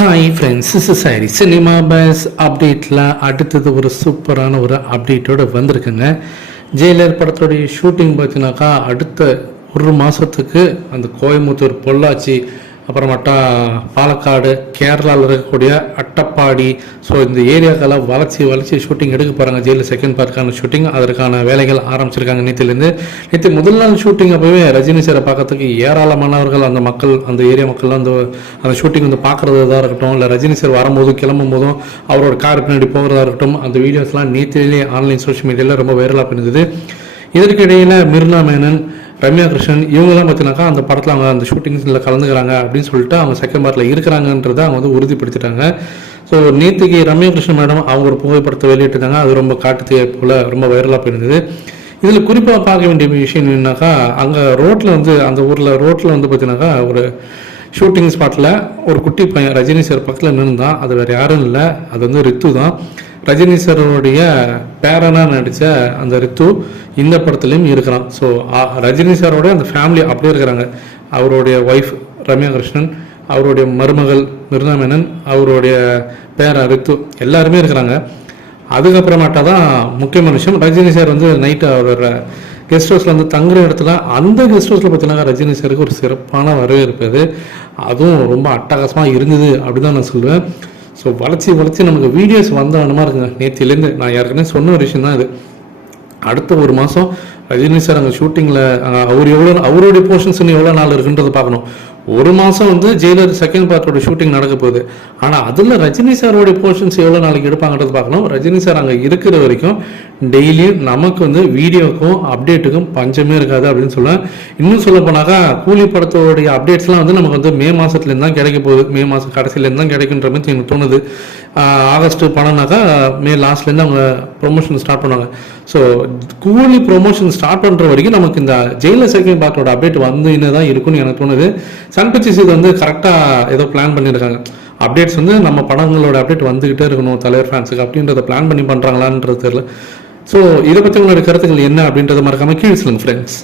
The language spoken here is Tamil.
Hi friends, this is Hari. Cinema bus அப்டேட்டில் அடுத்தது ஒரு சூப்பரான ஒரு அப்டேட்டோடு வந்திருக்குங்க. ஜெயிலர் படத்தோடைய ஷூட்டிங் பார்த்தீங்கன்னாக்கா அடுத்த ஒரு மாதத்துக்கு அந்த கோயம்புத்தூர், பொள்ளாச்சி, அப்புறமேட்டா பாலக்காடு, கேரளாவில் இருக்கக்கூடிய அட்டப்பாடி, ஸோ இந்த ஏரியாக்கெல்லாம் வளர்ச்சி ஷூட்டிங் எடுக்க போகிறாங்க. ஜெயிலில் செகண்ட் பார்ட்டுக்கான ஷூட்டிங், அதற்கான வேலைகள் ஆரம்பிச்சிருக்காங்க. நேற்று முதல் நாள் ஷூட்டிங் அப்போவே ரஜினி சாரை பார்க்கறதுக்கு ஏராளமானவர்கள், அந்த மக்கள், அந்த ஏரியா மக்கள்லாம் அந்த ஷூட்டிங் வந்து பார்க்குறதா இருக்கட்டும், இல்லை ரஜினி சார் வரும்போதும் கிளம்பும் போதும் அவரோட கார் பின்னாடி போகிறதா இருக்கட்டும், அந்த வீடியோஸ்லாம் நேற்றிலே ஆன்லைன் சோஷியல் மீடியாவில் ரொம்ப வைரலாக பண்ணிருந்தது. இதற்கு இடையில் மிர்னா மேனன், ரம்யா கிருஷ்ணன் இவங்கெல்லாம் பார்த்தீங்கன்னாக்கா அந்த படத்தில் அவங்க அந்த ஷூட்டிங்ஸில் கலந்துக்கிறாங்க அப்படின்னு சொல்லிட்டு அவங்க செகண்ட் பார்ட்டில் இருக்கிறாங்கன்றதை அவங்க வந்து உறுதிப்படுத்திட்டாங்க. ஸோ நேற்றுக்கு ரம்யா கிருஷ்ணன் மேடம் அவங்க ஒரு புகைப்படத்தை வெளியிட்டிருந்தாங்க. அது ரொம்ப காட்டுத்தீயை போல் ரொம்ப வைரலாக போயிருந்தது. இதில் குறிப்பாக பார்க்க வேண்டிய விஷயம் என்னன்னாக்கா, அங்கே ரோட்டில் வந்து அந்த ஊரில் ரோட்டில் வந்து பார்த்தீங்கன்னாக்கா ஒரு ஷூட்டிங் ஸ்பாட்டில் ஒரு குட்டி பையன் ரஜினி சார் பக்கத்தில் நின்றுதான். அது வேறு யாரும் இல்லை, அது வந்து ரித்து தான். ரஜினி சாரோடைய பேரனாக நடித்த அந்த ரித்து இந்த படத்துலையும் இருக்கிறான். ஸோ ரஜினி சாரோட அந்த ஃபேமிலி அப்படியே இருக்கிறாங்க. அவருடைய ஒய்ஃப் ரம்யா கிருஷ்ணன், அவருடைய மருமகள் மிர்னா மேனன், அவருடைய பேரன் ரித்து எல்லாருமே இருக்கிறாங்க. அதுக்கப்புறமாட்டா தான் முக்கியமான விஷயம், ரஜினி சார் வந்து நைட்டு அவரோட கெஸ்ட் ஹவுஸில் வந்து தங்குற இடத்துல, அந்த கெஸ்ட் ஹவுஸில் பார்த்தீங்கன்னா ரஜினி சாருக்கு ஒரு சிறப்பான வரவேற்பு. அதுவும் ரொம்ப அட்டகாசமாக இருந்தது அப்படி தான் நான் சொல்லுவேன். ஸோ வளர்ச்சி நமக்கு வீடியோஸ் வந்தவனமாக இருக்குங்க. நேற்றுலேருந்து நான் ஏற்கனவே சொன்ன ஒரு விஷயம் தான் இது. அடுத்த ஒரு மாதம் ரஜினி சார் அங்கே ஷூட்டிங்கில் அவருடைய போர்ஷன்ஸ் இன்னும் எவ்வளோ நாள் இருக்குன்றதை பார்க்கணும். ஒரு மாதம் வந்து ஜெயிலர் செகண்ட் பார்ட்டோட ஷூட்டிங் நடக்க போகுது. ஆனால் அதில் ரஜினி சாரோடைய போர்ஷன்ஸ் எவ்வளோ நாளைக்கு எடுப்பாங்கன்றது பார்க்கணும். ரஜினி சார் அங்கே இருக்கிற வரைக்கும் டெய்லியும் நமக்கு வந்து வீடியோக்கும் அப்டேட்டுக்கும் பஞ்சமே இருக்காது அப்படின்னு சொல்லுவேன். இன்னும் சொல்ல போனாக்கா கூலி படத்தோடைய அப்டேட்ஸ்லாம் வந்து நமக்கு வந்து மே மாதத்துலேருந்து தான் கிடைக்க போகுது. மே மாதம் கடைசியிலேருந்து தான் கிடைக்குன்ற மாதிரி எனக்கு தோணுது. ஆகஸ்ட் படம்னாக்கா மே லாஸ்ட்லேருந்து அவங்க ப்ரொமோஷன் ஸ்டார்ட் பண்ணுவாங்க. ஸோ கூலி ப்ரொமோஷன் ஸ்டார்ட் பண்ணுற வரைக்கும் நமக்கு இந்த ஜெயிலர் செகண்ட் பார்ட்டோட அப்டேட் வந்துன்னு தான் இருக்குன்னு எனக்கு தோணுது. சன் பிக்சர்ஸ் இது வந்து கரெக்டாக ஏதோ பிளான் பண்ணியிருக்காங்க. அப்டேட்ஸ் வந்து நம்ம படங்களோட அப்டேட் வந்துக்கிட்டே இருக்கணும் தலைவர் ஃபேன்ஸுக்கு அப்படின்றத பிளான் பண்ணி பண்ணுறாங்களான்றது தெரியல. ஸோ இதை பற்றி உங்களோட கருத்துக்கள் என்ன அப்படின்றத மறக்காமல் கீழே சொல்லுங்கள் ஃப்ரெண்ட்ஸ்.